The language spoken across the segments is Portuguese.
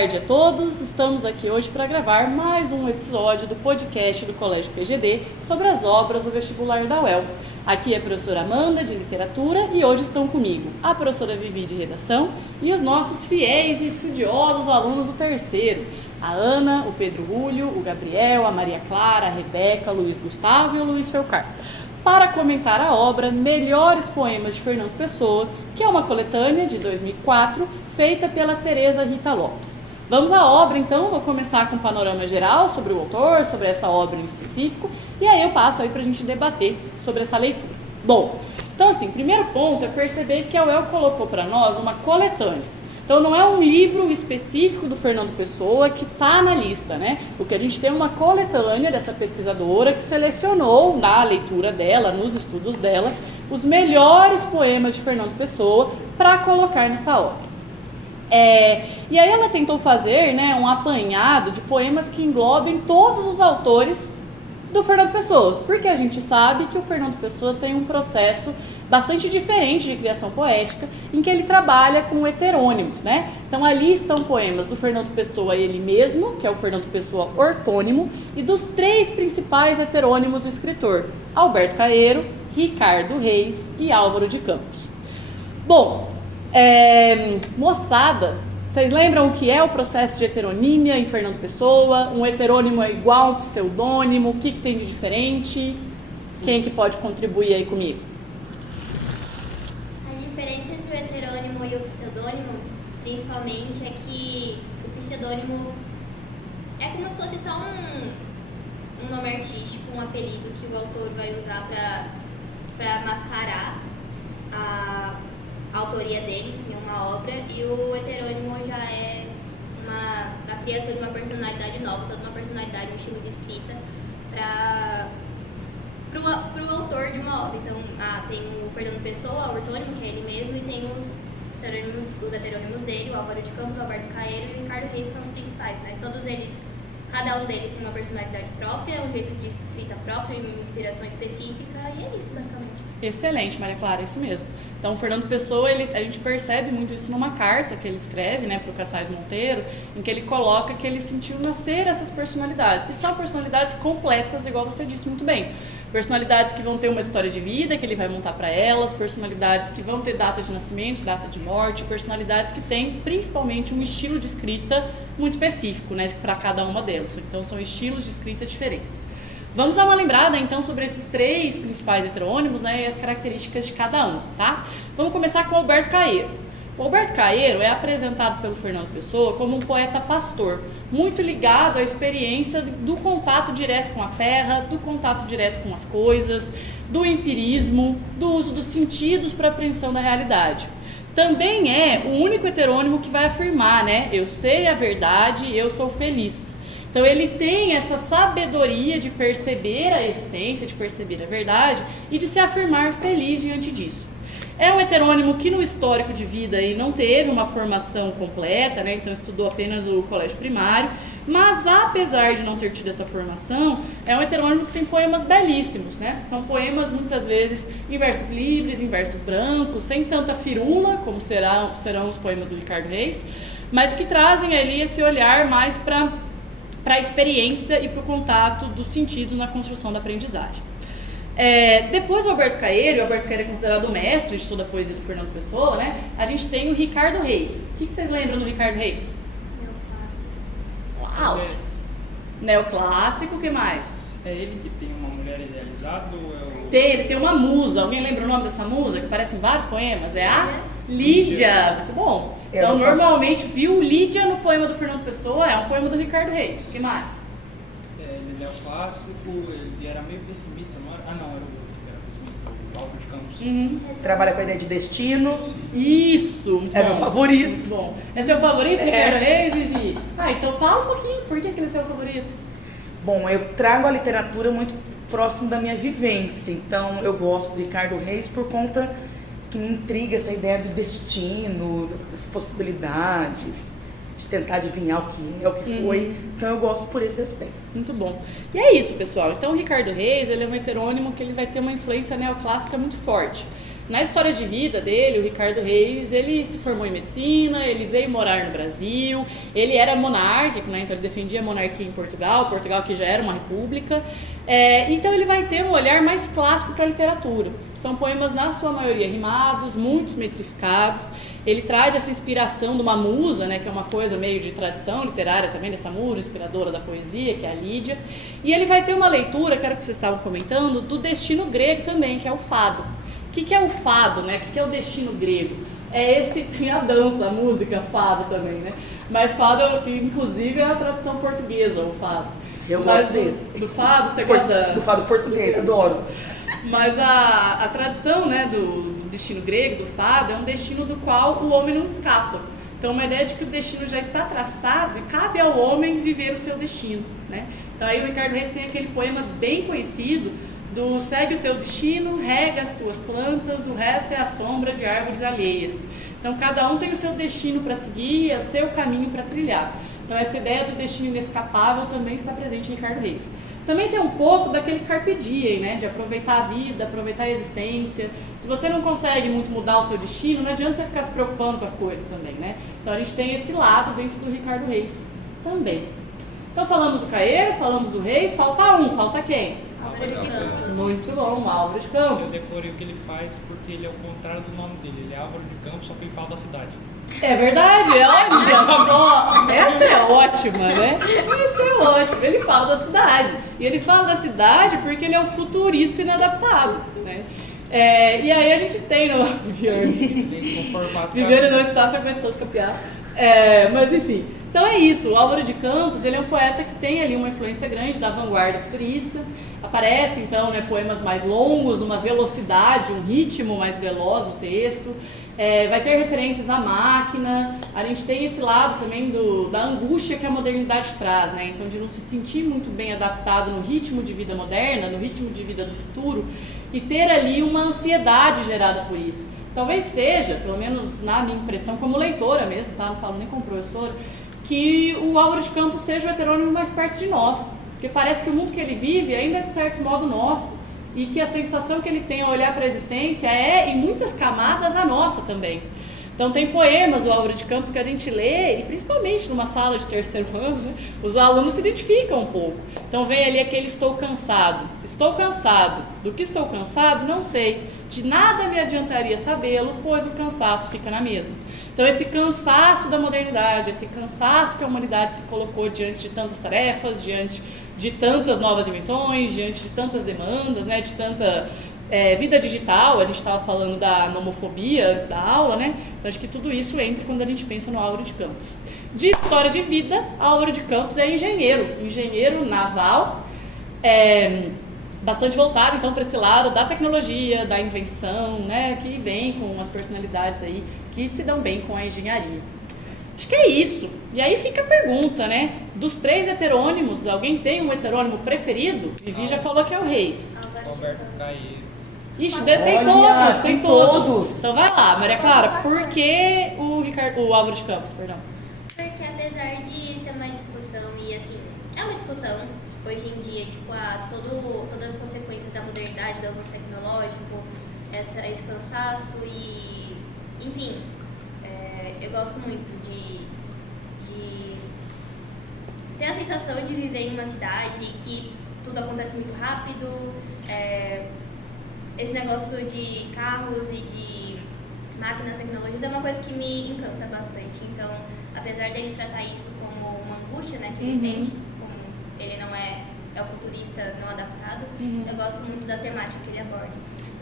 tarde a todos. Estamos aqui hoje para gravar mais um episódio do podcast do Colégio PGD sobre as obras do vestibular da UEL. Aqui é a professora Amanda, de Literatura, e hoje estão comigo a professora Vivi, de Redação, e os nossos fiéis e estudiosos alunos do terceiro, a Ana, o Pedro Rúlio, o Gabriel, a Maria Clara, a Rebeca, o Luiz Gustavo e o Luiz Felcar, para comentar a obra Melhores Poemas de Fernando Pessoa, que é uma coletânea de 2004, feita pela Teresa Rita Lopes. Vamos à obra, então. Vou começar com um panorama geral sobre o autor, sobre essa obra em específico, e aí eu passo aí para a gente debater sobre essa leitura. Bom, então assim, primeiro ponto é perceber que a UEL colocou para nós uma coletânea. Então não é um livro específico do Fernando Pessoa que está na lista, né? Porque a gente tem uma coletânea dessa pesquisadora que selecionou na leitura dela, nos estudos dela, os melhores poemas de Fernando Pessoa para colocar nessa obra. E aí ela tentou fazer, né, um apanhado de poemas que englobem todos os autores do Fernando Pessoa, porque a gente sabe que o Fernando Pessoa tem um processo bastante diferente de criação poética, em que ele trabalha com heterônimos, né? Então ali estão poemas do Fernando Pessoa ele mesmo, que é o Fernando Pessoa ortônimo, e dos três principais heterônimos do escritor, Alberto Caeiro, Ricardo Reis e Álvaro de Campos. Bom, moçada, vocês lembram o que é o processo de heteronímia em Fernando Pessoa? Um heterônimo é igual a um pseudônimo? O que tem de diferente? Quem que pode contribuir aí comigo? A diferença entre o heterônimo e o pseudônimo, principalmente, é que o pseudônimo é como se fosse só um nome artístico, um apelido que o autor vai usar para mascarar a autoria dele em uma obra, e o heterônimo já é a criação de uma personalidade nova, toda uma personalidade, um estilo de escrita para o autor de uma obra. Então, tem o Fernando Pessoa, o ortônimo, que é ele mesmo, e tem os heterônimos dele, o Álvaro de Campos, o Alberto Caeiro e o Ricardo Reis, são os principais, né? Todos eles, cada um deles tem uma personalidade própria, um jeito de escrita próprio, uma inspiração específica, e é isso, basicamente. Excelente, Maria Clara, isso mesmo. Então, o Fernando Pessoa, a gente percebe muito isso numa carta que ele escreve, né, para o Cassais Monteiro, em que ele coloca que ele sentiu nascer essas personalidades. E são personalidades completas, igual você disse muito bem. Personalidades que vão ter uma história de vida, que ele vai montar para elas, personalidades que vão ter data de nascimento, data de morte, personalidades que têm principalmente um estilo de escrita muito específico, né, para cada uma delas. Então, são estilos de escrita diferentes. Vamos dar uma lembrada, então, sobre esses três principais heterônimos, né, e as características de cada um, tá? Vamos começar com o Alberto Caeiro. O Alberto Caeiro é apresentado pelo Fernando Pessoa como um poeta pastor, muito ligado à experiência do contato direto com a terra, do contato direto com as coisas, do empirismo, do uso dos sentidos para a apreensão da realidade. Também é o único heterônimo que vai afirmar, né, eu sei a verdade e eu sou feliz. Então ele tem essa sabedoria de perceber a existência, de perceber a verdade e de se afirmar feliz diante disso. É um heterônimo que no histórico de vida aí não teve uma formação completa, né? Então estudou apenas o colégio primário, mas apesar de não ter tido essa formação, é um heterônimo que tem poemas belíssimos, né? São poemas muitas vezes em versos livres, em versos brancos, sem tanta firula como serão os poemas do Ricardo Reis, mas que trazem ali esse olhar mais para a experiência e para o contato dos sentidos na construção da aprendizagem. Depois do Alberto Caeiro, e o Alberto Caeiro é considerado o mestre de toda a poesia do Fernando Pessoa, né? A gente tem o Ricardo Reis. O que vocês lembram do Ricardo Reis? Neoclássico. Uau! Neoclássico, o que mais? É ele que tem uma mulher idealizada ou é o... Ele tem uma musa. Alguém lembra o nome dessa musa? Que aparece em vários poemas? É a Lídia. Muito bom. Então, normalmente, viu Lídia no poema do Fernando Pessoa, é um poema do Ricardo Reis. O que mais? Ele é o clássico, ele era meio pessimista, não era? Ah, não, era o que era pessimista, o Álvaro de Campos. Trabalha com a ideia de destino. Isso! Muito É bom. meu favorito. Muito bom. É seu favorito, Ricardo Reis, Vivi? Então fala um pouquinho, por que ele é seu favorito? Bom, eu trago a literatura muito próximo da minha vivência, então eu gosto do Ricardo Reis por conta que me intriga essa ideia do destino, das possibilidades, de tentar adivinhar o que é, o que foi. Então eu gosto por esse aspecto. Muito bom. E é isso, pessoal. Então o Ricardo Reis, ele é um heterônimo que ele vai ter uma influência neoclássica muito forte. Na história de vida dele, o Ricardo Reis, ele se formou em medicina, ele veio morar no Brasil, ele era monárquico, né? Então ele defendia a monarquia em Portugal que já era uma república. Então ele vai ter um olhar mais clássico para a literatura. São poemas, na sua maioria, rimados, muitos metrificados. Ele traz essa inspiração de uma musa, né, que é uma coisa meio de tradição literária também, dessa musa inspiradora da poesia, que é a Lídia. E ele vai ter uma leitura, que era o que vocês estavam comentando, do destino grego também, que é o fado. O que é o fado, né? O que é o destino grego? Tem a dança, a música, fado também, né? Mas fado, que inclusive é a tradição portuguesa, o fado. Eu gosto desse. Do fado, você gosta? Do fado português, adoro. Mas a tradição, né, do destino grego, do fado, é um destino do qual o homem não escapa. Então, uma ideia de que o destino já está traçado e cabe ao homem viver o seu destino, né? Então, aí o Ricardo Reis tem aquele poema bem conhecido do segue o teu destino, rega as tuas plantas, o resto é a sombra de árvores alheias. Então, cada um tem o seu destino para seguir, o seu caminho para trilhar. Então, essa ideia do destino inescapável também está presente em Ricardo Reis. Também tem um pouco daquele carpe diem, né? De aproveitar a vida, aproveitar a existência. Se você não consegue muito mudar o seu destino, não adianta você ficar se preocupando com as coisas também, né? Então a gente tem esse lado dentro do Ricardo Reis também. Então falamos do Caeiro, falamos do Reis, falta um, falta quem? Álvaro de Campos. Muito bom, Álvaro de Eu Campos. decorei o que ele faz porque ele é o contrário do nome dele. Ele é Álvaro de Campos, só que ele fala da cidade. É verdade, olha só, essa é ótima, né? Essa é ótima, ele fala da cidade. E ele fala da cidade porque ele é um futurista inadaptado, né? E aí a gente tem no Viviane não está se aguentando copiar. Mas enfim, então é isso, o Álvaro de Campos, ele é um poeta que tem ali uma influência grande da vanguarda futurista. Aparece então, né, poemas mais longos, uma velocidade, um ritmo mais veloz no texto. Vai ter referências à máquina. A gente tem esse lado também da angústia que a modernidade traz, né? Então de não se sentir muito bem adaptado no ritmo de vida moderna, no ritmo de vida do futuro, e ter ali uma ansiedade gerada por isso. Talvez seja, pelo menos na minha impressão como leitora mesmo, tá? Não falo nem como professora, que o Álvaro de Campos seja o heterônimo mais perto de nós, porque parece que o mundo que ele vive ainda é de certo modo nosso, e que a sensação que ele tem ao olhar para a existência é, em muitas camadas, a nossa também. Então tem poemas do Álvaro de Campos que a gente lê, e principalmente numa sala de terceiro ano, né, os alunos se identificam um pouco. Então vem ali aquele estou cansado. Estou cansado. Do que estou cansado? Não sei. De nada me adiantaria sabê-lo, pois o cansaço fica na mesma. Então esse cansaço da modernidade, esse cansaço que a humanidade se colocou diante de tantas tarefas, diante de tantas novas invenções, diante de tantas demandas, né, de tanta vida digital. A gente estava falando da nomofobia antes da aula, né? Então acho que tudo isso entra quando a gente pensa no Álvaro de Campos. De história de vida, Álvaro de Campos é engenheiro naval, bastante voltado então para esse lado da tecnologia, da invenção, né? Que vem com as personalidades aí que se dão bem com a engenharia. Acho que é isso. E aí fica a pergunta, né? Dos 3 heterônimos, alguém tem um heterônimo preferido? Vivi já falou que é o Reis. Roberto Caeiro. Ixi, tem todos. Então vai lá, Maria Clara, por que o Álvaro de Campos, perdão? Porque apesar de ser uma discussão, e assim, é uma discussão hoje em dia, tipo, todas as consequências da modernidade, do avanço tecnológico, esse cansaço e, enfim, eu gosto muito de ter a sensação de viver em uma cidade que tudo acontece muito rápido, esse negócio de carros e de máquinas, tecnologias é uma coisa que me encanta bastante. Então, apesar dele tratar isso como uma angústia, né, que ele sente, como ele não é o futurista não adaptado, eu gosto muito da temática que ele aborda.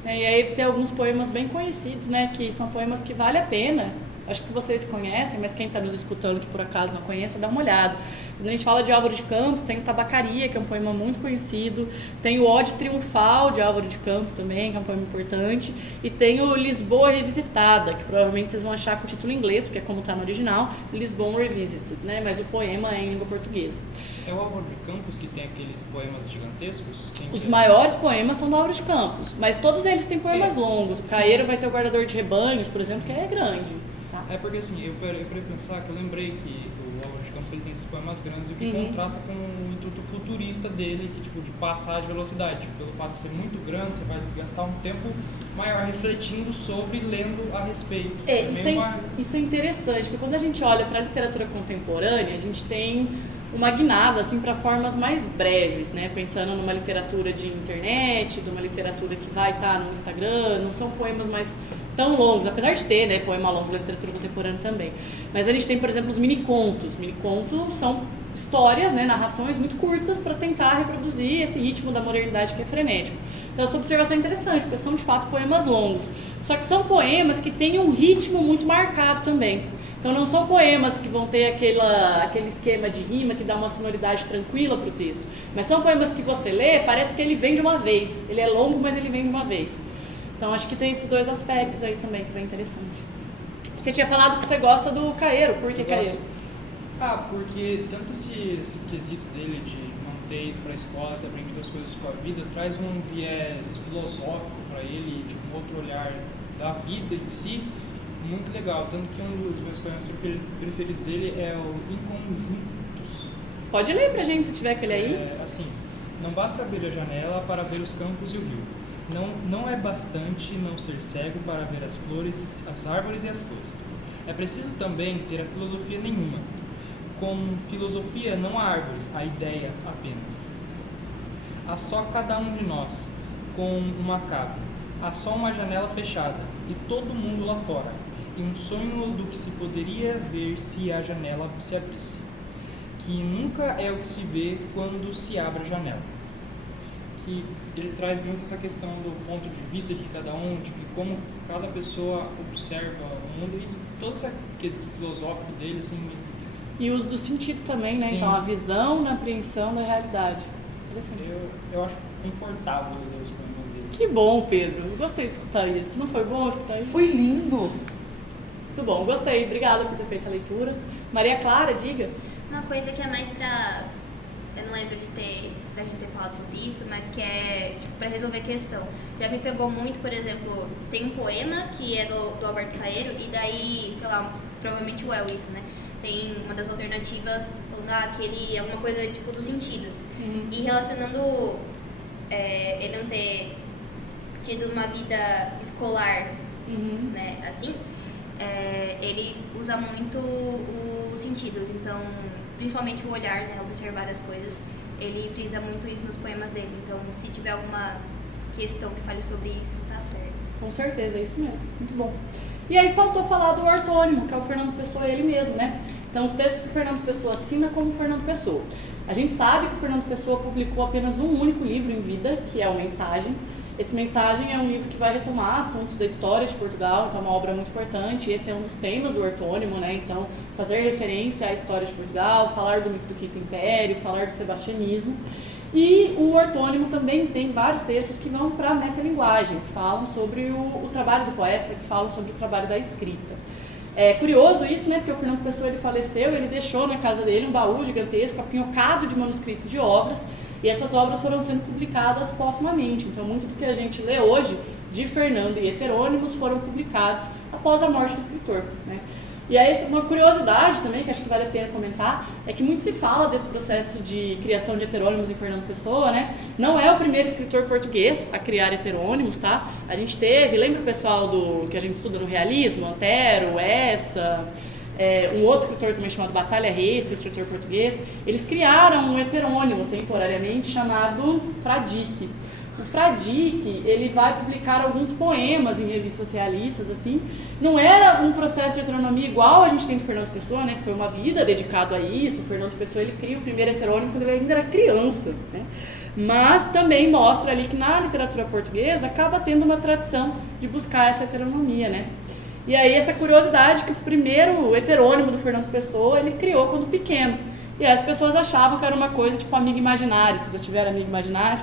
E aí tem alguns poemas bem conhecidos, né, que são poemas que vale a pena. Acho que vocês conhecem, mas quem está nos escutando que por acaso não conheça, dá uma olhada. Quando a gente fala de Álvaro de Campos, tem o Tabacaria, que é um poema muito conhecido, tem o Ode Triunfal de Álvaro de Campos também, que é um poema importante, e tem o Lisboa Revisitada, que provavelmente vocês vão achar com o título em inglês, porque é como está no original, Lisboa Revisited, né? Mas o poema é em língua portuguesa. É o Álvaro de Campos que tem aqueles poemas gigantescos? Os maiores poemas são do Álvaro de Campos, mas todos eles têm poemas longos. O Caeiro vai ter o Guardador de Rebanhos, por exemplo, que é grande. É porque assim, eu parei pensar que eu lembrei que o Álvaro de Campos pequenos, ele tem esses poemas grandes, o que contrasta com o intuito futurista dele, que tipo, de passar de velocidade. Tipo, pelo fato de ser muito grande, você vai gastar um tempo maior refletindo sobre, lendo a respeito. Isso é interessante, porque quando a gente olha para a literatura contemporânea, a gente tem uma guinada assim, para formas mais breves, né? Pensando numa literatura de internet, de uma literatura que vai estar no Instagram, não são poemas mais tão longos, apesar de ter, né, poema longo na literatura contemporânea também. Mas a gente tem, por exemplo, os mini-contos. Mini-contos são histórias, né, narrações muito curtas para tentar reproduzir esse ritmo da modernidade que é frenético. Então essa observação é interessante, porque são de fato poemas longos. Só que são poemas que têm um ritmo muito marcado também. Então não são poemas que vão ter aquele esquema de rima que dá uma sonoridade tranquila para o texto. Mas são poemas que você lê, parece que ele vem de uma vez. Ele é longo, mas ele vem de uma vez. Então acho que tem esses dois aspectos aí também, que é bem interessante. Você tinha falado que você gosta do Caeiro, por que Caeiro? Porque tanto esse quesito dele de não ter ido para a escola, ter aprendido as coisas com a vida, traz um viés filosófico para ele, de um outro olhar da vida em si, muito legal. Tanto que um dos meus poemas preferidos dele é o Inconjuntos. Pode ler pra gente se tiver aquele aí. Assim, não basta abrir a janela para ver os campos e o rio. Não é bastante não ser cego para ver as flores, as árvores e as flores. É preciso também ter a filosofia nenhuma. Com filosofia não há árvores, há ideia apenas. Há só cada um de nós, com uma capa. Há só uma janela fechada, e todo mundo lá fora. E um sonho do que se poderia ver se a janela se abrisse. Que nunca é o que se vê quando se abre a janela. Que ele traz muito essa questão do ponto de vista de cada um, de que como cada pessoa observa o mundo e todo esse quesito filosófico dele, assim. E o uso do sentido também, né? Sim. Então a visão na apreensão da realidade. Eu acho confortável ler os poemas dele. Que bom, Pedro. Eu gostei de escutar isso. Não foi bom escutar isso? Foi lindo. Muito bom, gostei. Obrigada por ter feito a leitura. Maria Clara, diga. Uma coisa que é mais pra... Eu não lembro da gente ter falado sobre isso, mas que é tipo, pra resolver questão. Já me pegou muito, por exemplo, tem um poema que é do Alberto Caeiro, e daí, sei lá, provavelmente o isso, né? Tem uma das alternativas falando que ele é alguma coisa tipo dos sentidos. E relacionando ele não ter tido uma vida escolar, né, assim, ele usa muito os sentidos, então, principalmente o olhar, né, observar as coisas, ele frisa muito isso nos poemas dele, então se tiver alguma questão que fale sobre isso, tá certo. Com certeza, é isso mesmo, muito bom. E aí faltou falar do ortônimo, que é o Fernando Pessoa, ele mesmo, né? Então os textos que o Fernando Pessoa assina como Fernando Pessoa. A gente sabe que o Fernando Pessoa publicou apenas um único livro em vida, que é o Mensagem. Esse Mensagem é um livro que vai retomar assuntos da história de Portugal, então é uma obra muito importante. Esse é um dos temas do ortônimo, né? Então, fazer referência à história de Portugal, falar do mito do Quinto Império, falar do sebastianismo. E o ortônimo também tem vários textos que vão para a metalinguagem, que falam sobre o trabalho do poeta, que falam sobre o trabalho da escrita. É curioso isso, né? Porque o Fernando Pessoa ele faleceu, ele deixou na casa dele um baú gigantesco, apinhocado de manuscritos de obras, e essas obras foram sendo publicadas póstumamente. Então, muito do que a gente lê hoje de Fernando e heterônimos foram publicados após a morte do escritor, né? E aí, uma curiosidade também, que acho que vale a pena comentar, é que muito se fala desse processo de criação de heterônimos em Fernando Pessoa, né? Não é o primeiro escritor português a criar heterônimos, tá? A gente teve, lembra o pessoal que a gente estuda no realismo, Antero, Essa, um outro escritor também chamado Batalha Reis, que é escritor português, eles criaram um heterônimo temporariamente chamado Fradique. O Fradique, ele vai publicar alguns poemas em revistas realistas, assim. Não era um processo de heteronomia igual a gente tem do Fernando Pessoa, né? Que foi uma vida dedicado a isso. O Fernando Pessoa, ele cria o primeiro heterônimo quando ele ainda era criança, né? Mas também mostra ali que na literatura portuguesa acaba tendo uma tradição de buscar essa heteronomia, né? E aí essa curiosidade que o primeiro heterônimo do Fernando Pessoa, ele criou quando pequeno. E aí as pessoas achavam que era uma coisa tipo amigo imaginário. Vocês já tiveram amigo imaginário?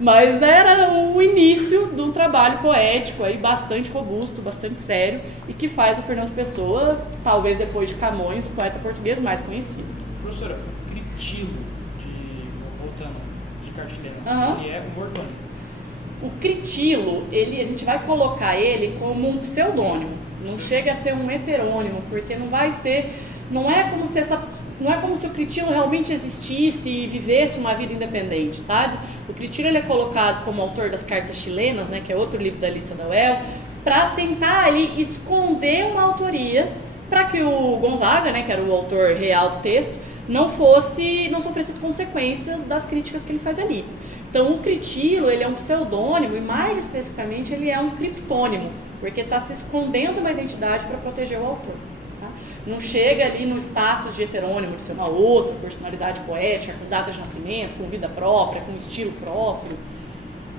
Mas era o início de um trabalho poético aí bastante robusto, bastante sério, e que faz o Fernando Pessoa, talvez depois de Camões, o poeta português mais conhecido. Professora, o Critilo, voltando, de Cartilhenas, ele é um ortônimo. O Critilo, a gente vai colocar ele como um pseudônimo, não chega a ser um heterônimo, porque não é como se não é como se o Critilo realmente existisse e vivesse uma vida independente, sabe? O Critilo ele é colocado como autor das Cartas Chilenas, né, que é outro livro da lista da UEL, para tentar ali esconder uma autoria para que o Gonzaga, né, que era o autor real do texto, não sofresse as consequências das críticas que ele faz ali. Então o Critilo ele é um pseudônimo e mais especificamente ele é um criptônimo, porque está se escondendo uma identidade para proteger o autor. Não chega ali no status de heterônimo, de ser uma outra personalidade poética, com data de nascimento, com vida própria, com estilo próprio.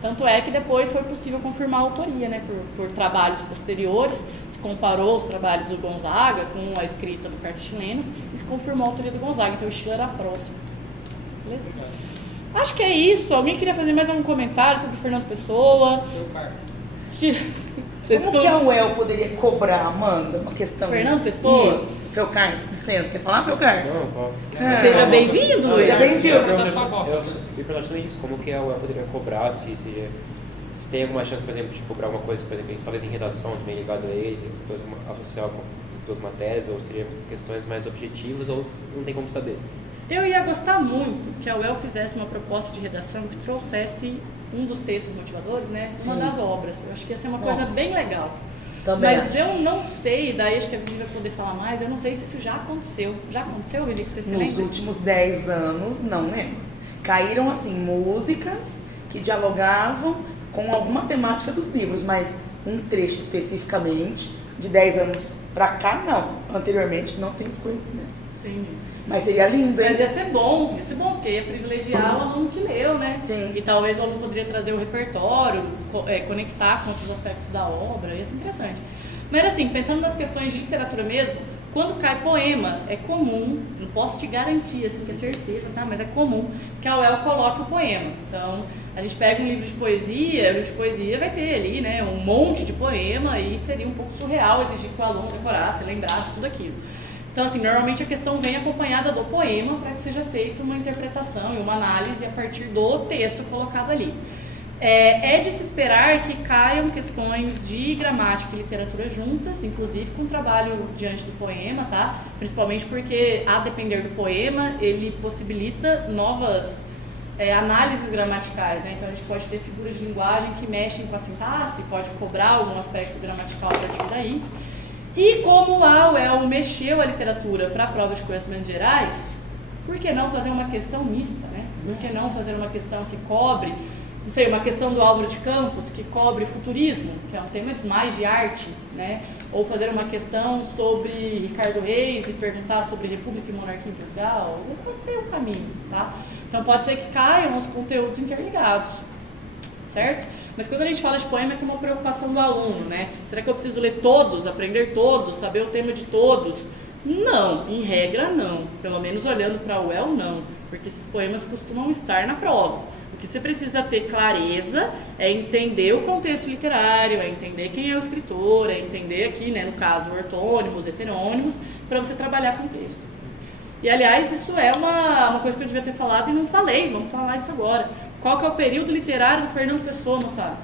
Tanto é que depois foi possível confirmar a autoria, né, por trabalhos posteriores, se comparou os trabalhos do Gonzaga com a escrita do Cartas Chilenas e se confirmou a autoria do Gonzaga, então o estilo era próximo. Beleza? Acho que é isso. Alguém queria fazer mais algum comentário sobre o Fernando Pessoa? Como que a UEL poderia cobrar, Amanda, uma questão... Fernando Pessoa? Isso. Felcar, licença, quer falar, Felcar? Não, pode. Seja bem-vindo, Luiz. Seja bem-vindo. Eu me pergunto justamente isso, como que a UEL poderia cobrar, se tem alguma chance, por exemplo, de cobrar uma coisa, por exemplo, talvez em redação, também ligado a ele, coisa associada com as duas matérias, ou seria questões mais objetivas, ou não tem como saber? Eu ia gostar muito que a UEL fizesse uma proposta de redação que trouxesse um dos textos motivadores, né? Uma das obras. Eu acho que ia ser uma coisa bem legal. Também Mas acho. eu não sei, daí acho que a Vivi vai poder falar mais, eu não sei se isso já aconteceu. Já aconteceu, Vivi, que você se Nos lembra? últimos 10 anos, não lembro. Caíram, assim, músicas que dialogavam com alguma temática dos livros, mas um trecho especificamente, de 10 anos pra cá, não. Anteriormente, não tem esse conhecimento. Sim. Mas seria lindo, hein? Mas ia ser bom, porque ia privilegiar o aluno que leu, né? Sim. E talvez o aluno poderia trazer o repertório, conectar com outros aspectos da obra, ia ser interessante. Mas assim, pensando nas questões de literatura mesmo, quando cai poema, é comum, não posso te garantir, assim, com certeza, tá? Mas é comum que a UEL coloque o poema. Então, a gente pega um livro de poesia, o livro de poesia vai ter ali, né, um monte de poema e seria um pouco surreal exigir que o aluno decorasse, lembrasse tudo aquilo. Então, assim, normalmente a questão vem acompanhada do poema para que seja feita uma interpretação e uma análise a partir do texto colocado ali. É de se esperar que caiam questões de gramática e literatura juntas, inclusive com o trabalho diante do poema, tá? Principalmente porque, a depender do poema, ele possibilita novas análises gramaticais, né? Então a gente pode ter figuras de linguagem que mexem com a sintaxe, pode cobrar algum aspecto gramatical a partir daí. E como a UEL mexeu a literatura para a prova de conhecimentos gerais, por que não fazer uma questão mista, né? Por que não fazer uma questão que cobre, não sei, uma questão do Álvaro de Campos, que cobre futurismo, que é um tema mais de arte, né? Ou fazer uma questão sobre Ricardo Reis e perguntar sobre República e Monarquia em Portugal. Às vezes pode ser um caminho, tá? Então pode ser que caiam os conteúdos interligados, certo? Mas quando a gente fala de poema, essa é uma preocupação do aluno, né? Será que eu preciso ler todos, aprender todos, saber o tema de todos? Não, em regra não. Pelo menos olhando para a UEL, não. Porque esses poemas costumam estar na prova. O que você precisa ter clareza é entender o contexto literário, é entender quem é o escritor, é entender aqui, né, no caso, ortônimos, heterônimos, para você trabalhar com o texto. E, aliás, isso é uma coisa que eu devia ter falado e não falei, vamos falar isso agora. Qual que é o período literário do Fernando Pessoa, moçada?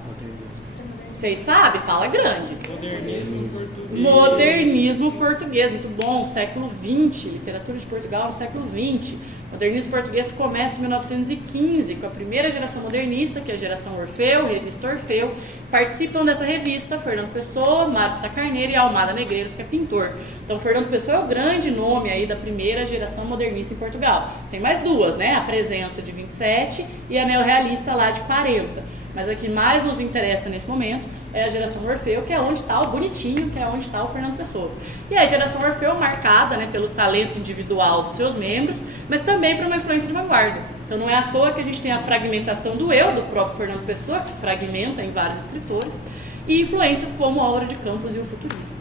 Vocês sabem? Fala grande. Modernismo português. Modernismo português, muito bom. Século XX, literatura de Portugal no século XX. Modernismo português começa em 1915, com a primeira geração modernista, que é a geração Orfeu, revista Orfeu. Participam dessa revista Fernando Pessoa, Mário de Sá Carneiro e Almada Negreiros, que é pintor. Então, Fernando Pessoa é o grande nome aí da primeira geração modernista em Portugal. Tem mais duas, né? A Presença de 27 e a Neorrealista lá de 40. Mas a que mais nos interessa nesse momento é a geração Orfeu, que é onde está o bonitinho, que é onde está o Fernando Pessoa. E a geração Orfeu marcada, né, pelo talento individual dos seus membros, mas também por uma influência de vanguarda. Então não é à toa que a gente tem a fragmentação do eu, do próprio Fernando Pessoa, que se fragmenta em vários escritores, e influências como Álvaro de Campos e o futurismo.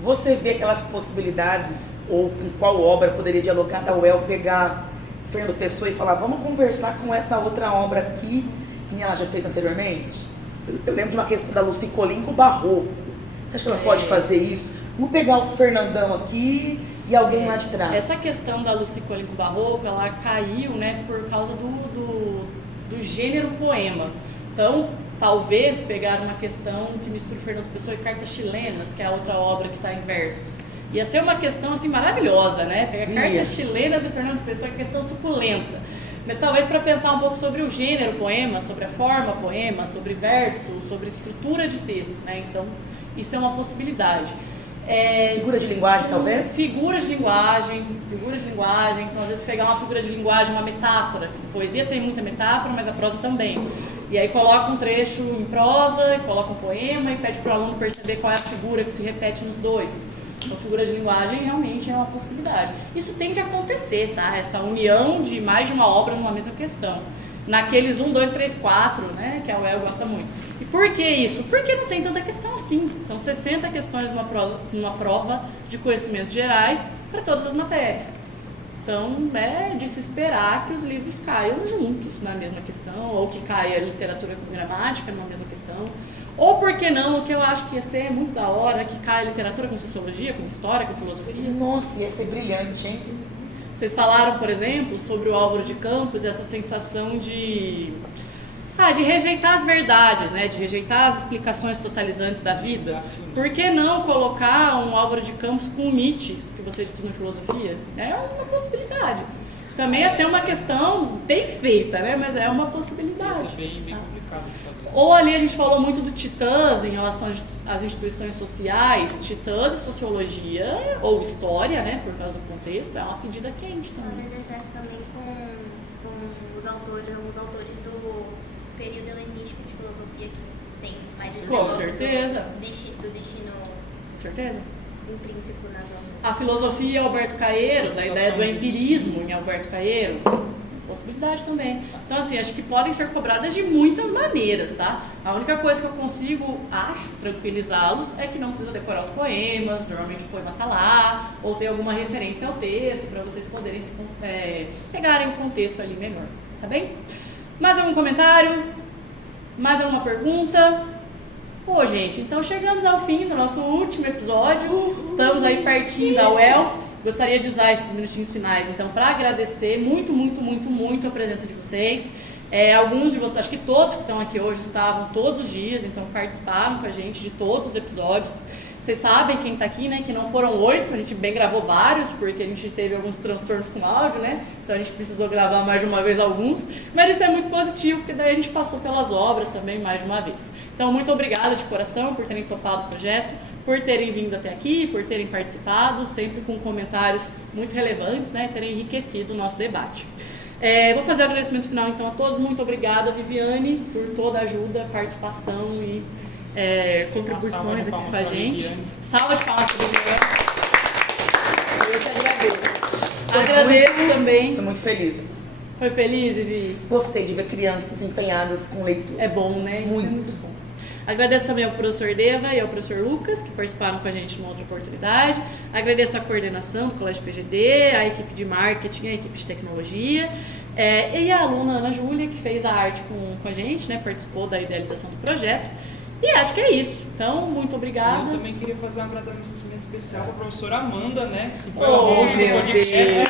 Você vê aquelas possibilidades, ou com qual obra poderia dialogar da UEL, pegar Fernando Pessoa e falar, vamos conversar com essa outra obra aqui, que nem ela já fez anteriormente? Eu lembro de uma questão da Lucy Colin com o Barroco. Você acha que ela pode fazer isso? Vamos pegar o Fernandão aqui e alguém lá de trás. Essa questão da Lucy Colin com o Barroco, ela caiu, né, por causa do gênero poema. Então, talvez pegar uma questão que mistura Fernando Pessoa e Cartas Chilenas, que é a outra obra que está em versos. Ia ser uma questão assim maravilhosa, né? Pegar Ia. cartas chilenas e Fernando Pessoa, que questão suculenta. Mas talvez para pensar um pouco sobre o gênero poema, sobre a forma poema, sobre verso, sobre estrutura de texto, né? Então, isso é uma possibilidade. Figura de linguagem, talvez? Figuras de linguagem. Então, às vezes, pegar uma figura de linguagem, uma metáfora. A poesia tem muita metáfora, mas a prosa também. E aí coloca um trecho em prosa, coloca um poema e pede para o aluno perceber qual é a figura que se repete nos dois. Então, figura de linguagem realmente é uma possibilidade. Isso tende a acontecer, tá? Essa união de mais de uma obra numa mesma questão. Naqueles 1, 2, 3, 4, né? Que a UEL gosta muito. E por que isso? Porque não tem tanta questão assim. São 60 questões numa prova de conhecimentos gerais para todas as matérias. Então, é de se esperar que os livros caiam juntos na mesma questão, ou que caia a literatura com gramática numa mesma questão. Ou, por que não, o que eu acho que ia ser muito da hora, que caia literatura com sociologia, com história, com filosofia. Nossa, ia ser brilhante, hein? Vocês falaram, por exemplo, sobre o Álvaro de Campos, essa sensação de rejeitar as verdades, né? De rejeitar as explicações totalizantes da vida. Por que não colocar um Álvaro de Campos com o Nietzsche, que você estuda em filosofia? É uma possibilidade. Também ia ser uma questão bem feita, né? Mas é uma possibilidade. Isso é bem complicado de fazer. Ou ali a gente falou muito do Titãs em relação às instituições sociais. Titãs e sociologia, ou história, né? Por causa do contexto, é uma pedida quente também. Talvez entrasse também com os autores do período helenístico de filosofia, que tem mais esse Com negócio certeza. do destino Com certeza. intrínseco nas obras. A filosofia Alberto Caeiros, a ideia do empirismo em Alberto Caeiro, possibilidade também. Então, assim, acho que podem ser cobradas de muitas maneiras, tá? A única coisa que eu consigo, acho, tranquilizá-los é que não precisa decorar os poemas, normalmente o poema tá lá, ou tem alguma referência ao texto, para vocês poderem pegarem o contexto ali melhor, tá bem? Mais algum comentário? Mais alguma pergunta? Pô, gente, então chegamos ao fim do nosso último episódio. Estamos aí pertinho da UEL. Gostaria de usar esses minutinhos finais, então, para agradecer muito, muito, muito, muito a presença de vocês. Alguns de vocês, acho que todos que estão aqui hoje estavam todos os dias, então participaram com a gente de todos os episódios. Vocês sabem, quem está aqui, né, que não foram 8, a gente bem gravou vários, porque a gente teve alguns transtornos com áudio, né? Então a gente precisou gravar mais de uma vez alguns, mas isso é muito positivo, porque daí a gente passou pelas obras também mais de uma vez. Então, muito obrigada de coração por terem topado o projeto, por terem vindo até aqui, por terem participado, sempre com comentários muito relevantes, né? Terem enriquecido o nosso debate. Vou fazer o agradecimento final então a todos. Muito obrigada, Viviane, por toda a ajuda, participação e contribuições aqui com a gente. Salva de palmas para a Viviane. Eu que agradeço. Agradeço também. Estou muito feliz. Foi feliz, Vivi? Gostei de ver crianças empenhadas com leitura. É bom, né? Isso Muito. é muito bom. Agradeço também ao professor Deva e ao professor Lucas, que participaram com a gente numa outra oportunidade. Agradeço a coordenação do Colégio PGD, a equipe de marketing, a equipe de tecnologia, e a aluna Ana Júlia, que fez a arte com a gente, né, participou da idealização do projeto. E acho que é isso. Então, muito obrigada. Eu também queria fazer um agradecimento especial para a professora Amanda, né? Que foi Oh, a host do meu podcast. Deus.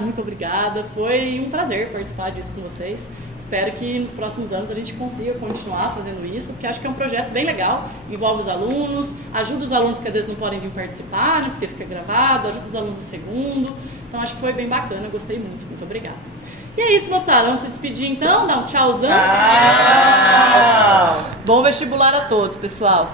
Muito obrigada. Foi um prazer participar disso com vocês. Espero que nos próximos anos a gente consiga continuar fazendo isso, porque acho que é um projeto bem legal, envolve os alunos, ajuda os alunos que às vezes não podem vir participar, né, porque fica gravado, ajuda os alunos do segundo. Então acho que foi bem bacana, gostei muito. Muito obrigada. E é isso, moçada. Vamos se despedir então, dar um tchauzão. Tchau! Bom vestibular a todos, pessoal.